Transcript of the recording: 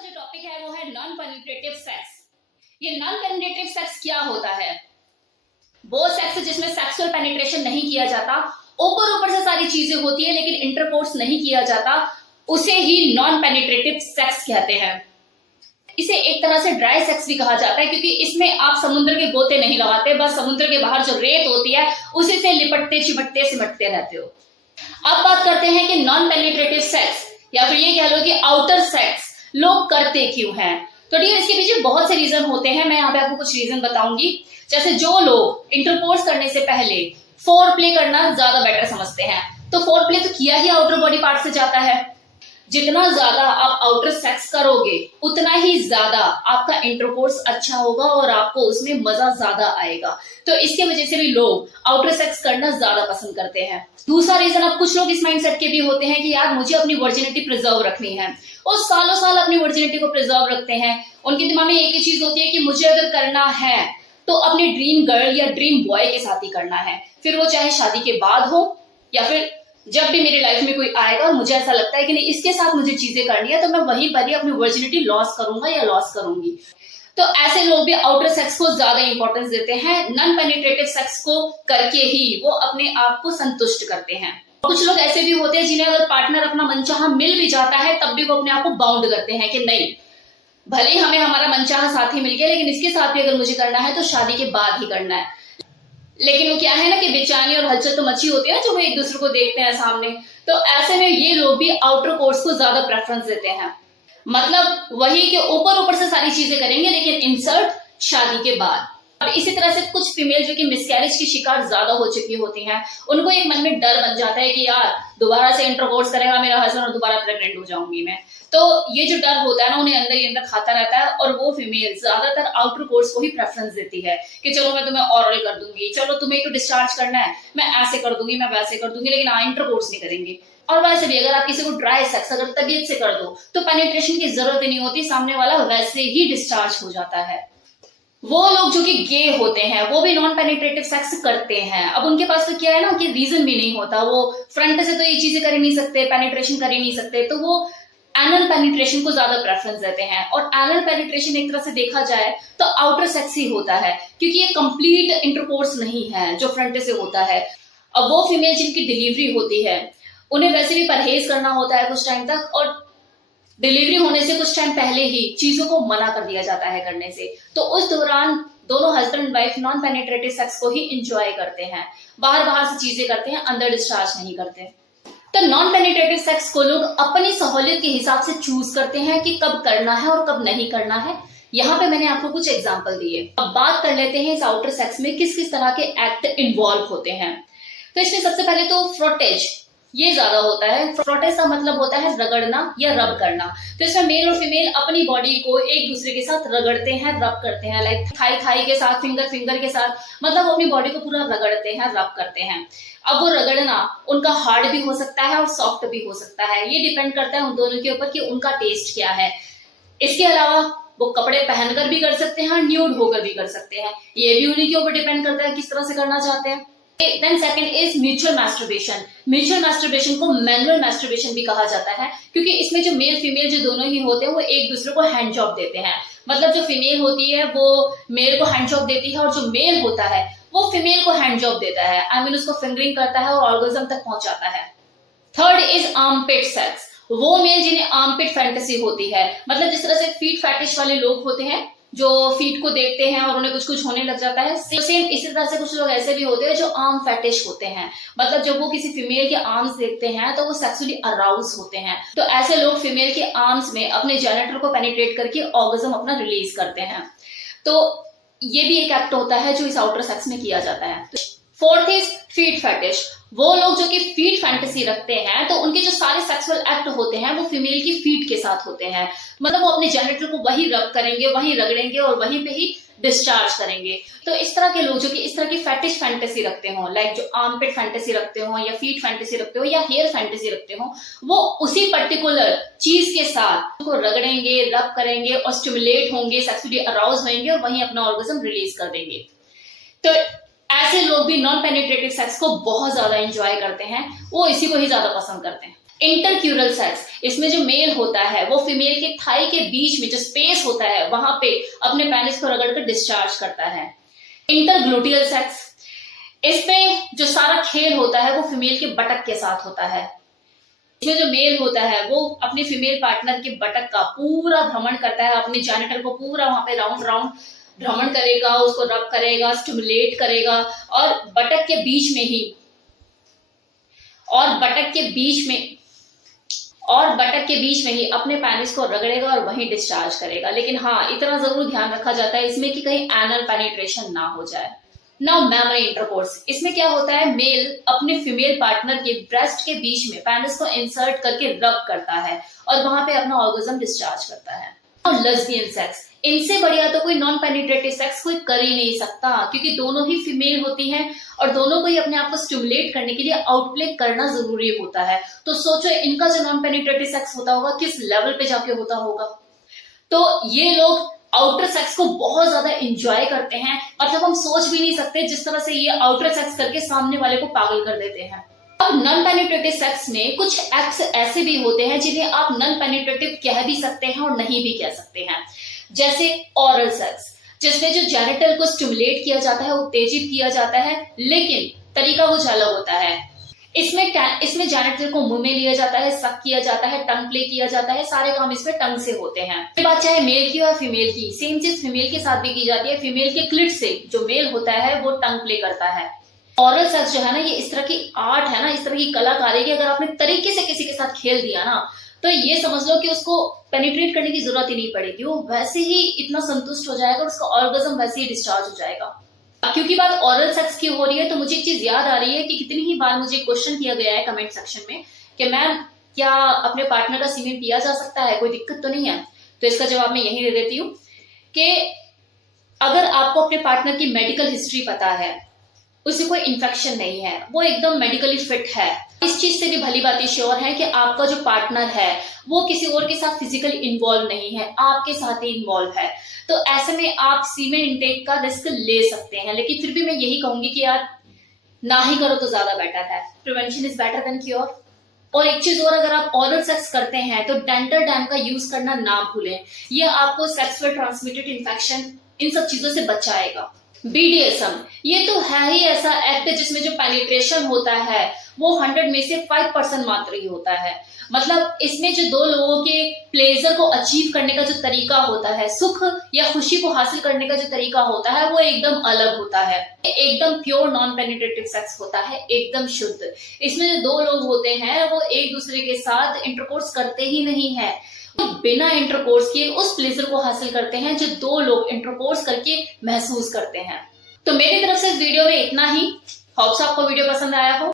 का जो टॉपिक है वो है नॉन पेनिट्रेटिव सेक्स। ये नॉन पेनिट्रेटिव सेक्स क्या होता है? वो सेक्स जिसमें सेक्सुअल पेनिट्रेशन नहीं किया जाता, ऊपर से सारी चीजें होती है लेकिन इंटरकोर्स नहीं किया जाता, उसे ही नॉन पेनिट्रेटिव सेक्स कहते हैं। इसे एक तरह से ड्राई सेक्स भी कहा जाता है क्योंकि इसमें आप समुद्र के गोते नहीं लगाते, बस समुद्र के बाहर जो रेत होती है उसी से लिपटते चिपटते सिमटते रहते हो। अब बात करते हैं कि नॉन पेनिट्रेटिव सेक्स या फिर ये कह लो कि आउटर सेक्स लोग करते क्यों हैं। तो ठीक है, इसके पीछे बहुत से रीजन होते हैं। मैं यहाँ पे आपको कुछ रीजन बताऊंगी। जैसे जो लोग इंटरकोर्स करने से पहले फोर प्ले करना ज्यादा बेटर समझते हैं, तो फोर प्ले तो किया ही आउटर बॉडी पार्ट से जाता है। जितना ज्यादा आप आउटर सेक्स करोगे उतना ही ज्यादा आपका इंटरकोर्स अच्छा होगा और आपको उसमें मजा ज्यादा आएगा। तो इसके वजह से भी लोग आउटर सेक्स करना ज्यादा पसंद करते हैं। दूसरा रीजन, अब कुछ लोग इस माइंडसेट के भी होते हैं कि यार मुझे अपनी वर्जिनिटी प्रिजर्व रखनी है, और सालों साल अपनी वर्जिनिटी को प्रिजर्व रखते हैं। उनके दिमाग में एक ही चीज होती है कि मुझे अगर करना है तो अपनी ड्रीम गर्ल या ड्रीम बॉय के साथ ही करना है, फिर वो चाहे शादी के बाद हो या फिर जब भी मेरी लाइफ में कोई आएगा और मुझे ऐसा लगता है कि नहीं इसके साथ मुझे चीजें करनी है, तो मैं वहीं पर ही अपनी वर्जिनिटी लॉस करूंगा या लॉस करूंगी। तो ऐसे लोग भी आउटर सेक्स को ज्यादा इंपॉर्टेंस देते हैं। नॉन पेनिट्रेटिव सेक्स को करके ही वो अपने आप को संतुष्ट करते हैं। कुछ लोग ऐसे भी होते हैं जिन्हें अगर पार्टनर अपना मनचाहा मिल भी जाता है तब भी वो अपने आप को बाउंड करते हैं कि नहीं, भले ही हमें हमारा मनचाहा साथी मिल गया लेकिन इसके साथ भी अगर मुझे करना है तो शादी के बाद ही करना है। लेकिन वो क्या है ना कि बेचैनी और हलचल तो मची होती है ना, जो वो एक दूसरे को देखते हैं सामने। तो ऐसे में ये लोग भी आउटर कोर्स को ज्यादा प्रेफरेंस देते हैं। मतलब वही कि ऊपर से सारी चीजें करेंगे लेकिन इंसर्ट शादी के बाद। और इसी तरह से कुछ फीमेल जो कि मिसकैरेज की शिकार ज्यादा हो चुकी होती हैं, उनको एक मन में डर बन जाता है कि यार दोबारा से इंटरकोर्स करेगा मेरा हस्बैंड और दोबारा प्रेग्नेंट हो जाऊंगी मैं। तो ये जो डर होता है ना उन्हें अंदर ही अंदर खाता रहता है, और वो फीमेल ज्यादातर आउटर कोर्स को ही प्रेफरेंस देती है कि चलो मैं तुम्हें ऑरल कर दूंगी, चलो तुम्हें तो डिस्चार्ज करना है मैं ऐसे कर दूंगी, मैं वैसे कर दूंगी, लेकिन इंटरकोर्स नहीं करेंगे। और वैसे भी अगर आप किसी को ड्राई सेक्स अगर तबीयत से कर दो तो पेनिट्रेशन की जरूरत ही नहीं होती, सामने वाला वैसे ही डिस्चार्ज हो जाता है। वो लोग जो कि गे होते हैं वो भी नॉन पेनिट्रेटिव सेक्स करते हैं। अब उनके पास तो क्या है ना कि रीजन भी नहीं होता, वो फ्रंट से तो ये चीजें कर ही नहीं सकते, पेनिट्रेशन कर ही नहीं सकते, तो वो एनल पेनिट्रेशन को ज्यादा प्रेफरेंस देते हैं। और एनल पेनिट्रेशन एक तरह से देखा जाए तो आउटर सेक्स ही होता है क्योंकि ये कंप्लीट इंटरकोर्स नहीं है जो फ्रंट से होता है। अब वो फीमेल जिनकी डिलीवरी होती है उन्हें वैसे भी परहेज करना होता है कुछ टाइम तक, और डिलीवरी होने से कुछ टाइम पहले ही चीजों को मना कर दिया जाता है करने से। तो उस दौरान दोनों husband and wife non penetrative sex को ही एंजॉय करते हैं, बाहर से चीजें करते हैं, अंदर डिस्चार्ज नहीं करते। तो नॉन पेनिट्रेटिव सेक्स को लोग अपनी सहूलियत के हिसाब से चूज करते हैं कि कब करना है और कब नहीं करना है। यहाँ पे मैंने आपको कुछ एग्जांपल दिए। अब बात कर लेते हैं इस आउटर सेक्स में किस किस तरह के एक्ट इन्वॉल्व होते हैं। तो इसमें सबसे पहले तो फ्रोटेज ये ज्यादा होता है। फ्रोटेज का मतलब होता है रगड़ना या रब करना। तो इसमें मेल और फीमेल अपनी बॉडी को एक दूसरे के साथ रगड़ते हैं, रब करते हैं, लाइक थाई के साथ, फिंगर के साथ, मतलब वो अपनी बॉडी को पूरा रगड़ते हैं, रब करते हैं। अब वो रगड़ना उनका हार्ड भी हो सकता है और सॉफ्ट भी हो सकता है, ये डिपेंड करता है उन दोनों के ऊपर कि उनका टेस्ट क्या है। इसके अलावा वो कपड़े पहनकर भी कर सकते हैं, न्यूड होकर भी कर सकते हैं, ये भी उन्हीं के ऊपर डिपेंड करता है किस तरह से करना चाहते हैं। Then second is mutual masturbation। Mutual masturbation को मैनुअल मैस्टरबेशन भी कहा जाता है क्योंकि इसमें जो मेल फीमेल जो दोनों ही होते हैं वो एक दूसरे को हैंड जॉब देते हैं। मतलब जो फीमेल होती है वो मेल को हैंड जॉब देती है और जो मेल होता है वो फीमेल को हैंड जॉब देता है, आई मीन उसको फिंगरिंग करता है और ऑर्गेज्म तक पहुंचाता है। Third is armpit sex. वो मेल जिन्हें आर्मपिट फैंटेसी होती है, मतलब जिस तरह से फीट फैटिश वाले लोग होते हैं जो फीट को देखते हैं और उन्हें कुछ होने लग जाता है, सेम इसी तरह से कुछ लोग ऐसे भी होते हैं जो आर्म फैटिश होते हैं। मतलब जब वो किसी फीमेल के आर्म्स देखते हैं तो वो सेक्सुअली अराउज होते हैं। तो ऐसे लोग फीमेल के आर्म्स में अपने जेनिटल को पेनिट्रेट करके ऑर्गेज्म अपना रिलीज करते हैं। तो ये भी एक एक्ट होता है जो इस आउटर सेक्स में किया जाता है। Fourth is feet fetish. वो लोग जो कि फीट फैंटेसी रखते हैं तो उनके जो सारे सेक्सुअल एक्ट होते हैं वो फीमेल की फीट के साथ होते हैं। मतलब वो अपने जेनिटल को वही रब करेंगे, वही रगड़ेंगे और वहीं पे ही डिस्चार्ज करेंगे। तो इस तरह के लोग जो कि इस तरह की फैटिश फैंटेसी रखते हो, लाइक जो आर्मपिट फैंटेसी रखते हो या फीट फैंटेसी रखते हो या हेयर फैंटेसी रखते हो, वो उसी पर्टिकुलर चीज के साथ को रगड़ेंगे, रब करेंगे और स्टिमुलेट होंगे, सेक्सुअली अराउज होंगे और वहीं अपना ऑर्गेज्म रिलीज कर देंगे। तो ऐसे लोग भी नॉन पेनिट्रेटिव सेक्स को बहुत ज्यादा एंजॉय करते हैं, वो इसी को ही ज्यादा पसंद करते हैं। इंटरक्यूरल सेक्स, इसमें जो मेल होता है वो फीमेल के थाई के बीच में जो स्पेस होता है वहां पे अपने पेनिस को रगड़कर डिस्चार्ज करता है। इंटरग्लूटियल सेक्स, इसमें जो सारा खेल होता है वो फीमेल के बटक के साथ होता है। इसमें जो मेल होता है वो अपने फीमेल पार्टनर के बटक का पूरा भ्रमण करता है, अपने जेनिटल को पूरा वहां पे राउंड राउंड भ्रमण करेगा, उसको रब करेगा, स्टिमुलेट करेगा और बटक के बीच में ही अपने पेनिस को रगड़ेगा और वहीं डिस्चार्ज करेगा। लेकिन हाँ, इतना जरूर ध्यान रखा जाता है इसमें कि कहीं एनल पेनिट्रेशन ना हो जाए। नाउ मैमरी इंटरकोर्स, इसमें क्या होता है, मेल अपने फीमेल पार्टनर के ब्रेस्ट के बीच में पेनिस को इंसर्ट करके रब करता है और वहां पे अपना ऑर्गेज्म डिस्चार्ज करता है। और लेस्बियन सेक्स, इनसे बढ़िया तो कोई नॉन पेनिट्रेटिव सेक्स कोई कर ही नहीं सकता, क्योंकि दोनों ही फीमेल होती हैं और दोनों को ही अपने आप को स्टिमुलेट करने के लिए आउटप्ले करना जरूरी होता है। तो सोचो इनका जो नॉन पेनिट्रेटिव सेक्स होता होगा किस लेवल पे जाके होता होगा। तो ये लोग आउटर सेक्स को बहुत ज्यादा एंजॉय करते हैं, मतलब हम सोच भी नहीं सकते जिस तरह से ये आउटर सेक्स करके सामने वाले को पागल कर देते हैं। अब नॉन पेनिट्रेटिव सेक्स में कुछ एक्ट्स ऐसे भी होते हैं जिन्हें आप नॉन पेनिट्रेटिव कह भी सकते हैं और नहीं भी कह सकते हैं, जैसे ओरल सेक्स, जिसमें जो जेनिटल को स्टिमुलेट किया जाता है, उत्तेजित किया जाता है, लेकिन तरीका कुछ अलग होता है। इसमें जेनिटल को मुंह में लिया जाता है, सक किया जाता है, टंग प्ले किया जाता है, सारे काम इसमें टंग से होते हैं। ये बात चाहे मेल की और फीमेल की, सेम चीज फीमेल के साथ भी की जाती है। फीमेल के क्लिट से जो मेल होता है वो टंग प्ले करता है। ओरल सेक्स जो है ना, ये इस तरह की आर्ट है ना, इस तरह की कलाकारी की अगर आपने तरीके से किसी के साथ खेल दिया ना, तो ये समझ लो कि उसको पेनिट्रेट करने की जरूरत ही नहीं पड़ेगी, वो वैसे ही इतना संतुष्ट हो जाएगा, उसका ऑर्गेज्म वैसे ही डिस्चार्ज हो जाएगा। क्योंकि बात ओरल सेक्स की हो रही है तो मुझे एक चीज याद आ रही है कि कितनी ही बार मुझे क्वेश्चन किया गया है कमेंट सेक्शन में कि मैम क्या अपने पार्टनर का सीमेन पिया जा सकता है, कोई दिक्कत तो नहीं है। तो इसका जवाब मैं यही दे देती हूँ कि अगर आपको अपने पार्टनर की मेडिकल हिस्ट्री पता है, उसे कोई इन्फेक्शन नहीं है, वो एकदम मेडिकली फिट है, इस चीज से भी भली बात श्योर है कि आपका जो पार्टनर है वो किसी और के साथ फिजिकली इन्वॉल्व नहीं है, आपके साथ ही इन्वॉल्व है, तो ऐसे में आप सीमेन इंटेक का रिस्क ले सकते हैं। लेकिन फिर भी मैं यही कहूंगी कि यार ना ही करो तो ज्यादा बेटर है, prevention is better than cure. और एक चीज और, अगर आप ओरल सेक्स करते हैं तो डेंटल डैम का यूज करना ना भूलें, ये आपको सेक्सुअल ट्रांसमिटेड इन्फेक्शन इन सब चीजों से बचाएगा। BDSM, ये तो है ही ऐसा एक्ट जिसमें जो पेनिट्रेशन होता है वो 100 में से 5% मात्र ही होता है। मतलब इसमें जो दो लोगों के प्लेजर को अचीव करने का जो तरीका होता है, सुख या खुशी को हासिल करने का जो तरीका होता है, वो एकदम अलग होता है। एकदम प्योर नॉन पेनिट्रेटिव सेक्स होता है, एकदम शुद्ध। इसमें जो दो लोग होते हैं वो एक दूसरे के साथ इंटरकोर्स करते ही नहीं है, बिना इंटरकोर्स किए उस प्लेजर को हासिल करते हैं जो दो लोग इंटरकोर्स करके महसूस करते हैं। तो मेरी तरफ से इस वीडियो में इतना ही। होप्स आपको वीडियो पसंद आया हो।